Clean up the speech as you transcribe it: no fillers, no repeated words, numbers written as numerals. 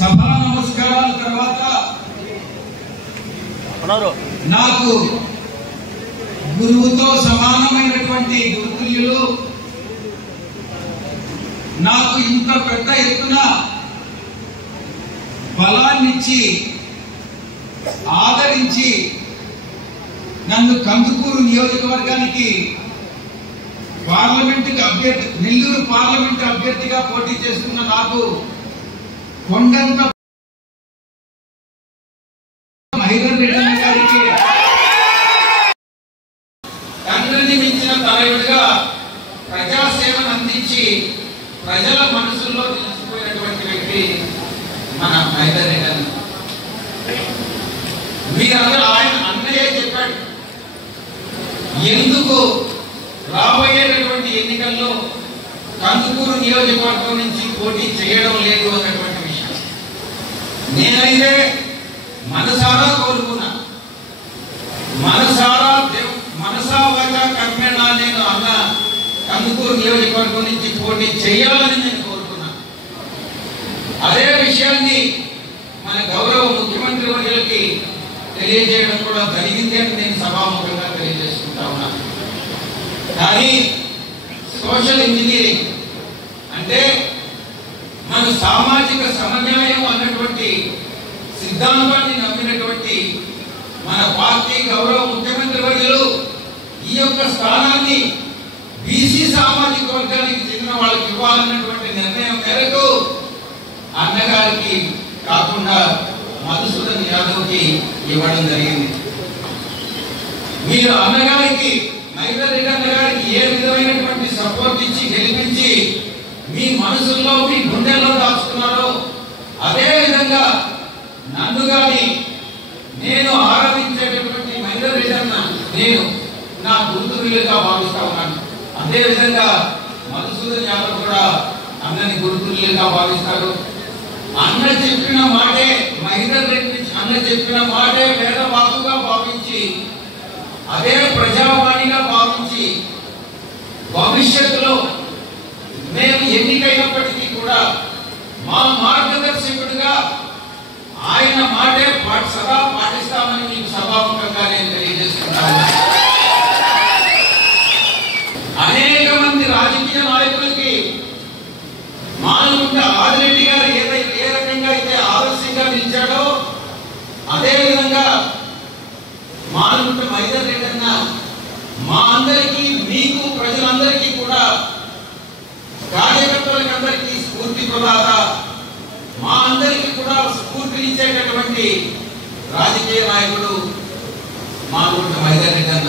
సభా నమస్కారాల తర్వాత నాకు గురువుతో సమానమైనటువంటి గురుతుల్యులు నాకు ఇంత పెద్ద ఎత్తున బలాన్నిచ్చి ఆదరించి నన్ను కందుకూరు నియోజకవర్గానికి నెల్లూరు పార్లమెంటు అభ్యర్థిగా పోటీ చేస్తున్న నాకు కొండంత మహేందర్ రెడ్డి గారికి తండ్రిని మించిన తనయుడిగా ప్రజాసేవను అందించి ప్రజల మనసుల్లో నిలిచిపోయినటువంటి వ్యక్తి మన మహేందర్ రెడ్డి అన్న. మీరందరూ ఆయన అన్నయ్య చెప్పాడు ఎందుకు రాబోయేటటువంటి ఎన్నికల్లో కందుకూరు నియోజకవర్గం నుంచి పోటీ చేయడం లేదు అన్నటువంటి విషయం నేనైతే మనసారా కోరుకున్నా. మనసా వాచ కర్మేణ నేను అన్న కందుకూరు నియోజకవర్గం నుంచి పోటీ చేయాలని నేను కోరుకున్నా. అదే విషయాన్ని మన గౌరవ ముఖ్యమంత్రి వర్యులకి తెలియజేయడం కూడా జరిగింది అని నేను సభాముఖంగా తెలియజేసుకుంటా ఉన్నాను. కానీ సోషల్ ఇంజనీరింగ్ అంటే మన సామాజిక సమన్యాయం అన్నటువంటి సిద్ధాంతాన్ని నమ్మినటువంటి మన పార్టీ గౌరవ ముఖ్యమంత్రి వర్యులు ఈ యొక్క స్థానాన్ని బీసీ సామాజిక వర్గానికి చెందిన వాళ్ళకి ఇవ్వాలన్నటువంటి నిర్ణయం మేరకు అన్నగారికి కాకుండా మధుసూదన్ యాదవ్కి ఇవ్వడం జరిగింది. మీరు అన్నగారికి మహేందర్ రెడ్డి అన్నగారికి ఏ విధమైనటువంటి సపోర్ట్ ఇచ్చి గెలిపించి మీ మనసుల్లో మీ గుండెల్లో దాచుకున్నారో అదే విధంగా నన్ను గాని నేను ఆరాధించేటటువంటి మహేందర్ రెడ్డి అన్న నేను నా గురుతుల్యులుగా భావిస్తా ఉన్నాను. అదే విధంగా మధుసూదన్ యాదవ్ కూడా అన్నని గురుతుల్యులుగా భావిస్తారు. అన్న చెప్పిన మాటే మహేందర్ రెడ్డి అన్న చెప్పిన మాటే వేదవాక్కుగా భావించి అదే ప్రజావాణిగా భావించి భవిష్యత్తులో మేము ఎన్నికైనప్పటికీ కూడా మా మార్గదర్శకుడిగా ఆయన మాటే సదా పాటిస్తామని మీకు సభాముఖంగా నేను తెలియజేస్తున్నాను. అనేక మంది రాజకీయ నాయకులకి మానుకుంట ఆదిరెడ్డి గారు ఏ రకంగా అయితే ఆదర్శంగా నిలిచాడో అదే విధంగా మానుకుంట మహేందర్ రెడ్డి అన్న మా అందరికీ మీకు ప్రజలందరికీ కూడా కార్యకర్తలకి అందరికీ స్ఫూర్తి ప్రదాత మా అందరికీ కూడా స్ఫూర్తినిచ్చేటటువంటి రాజకీయ నాయకుడు మానుకుంట మహేందర్ రెడ్డి అన్న.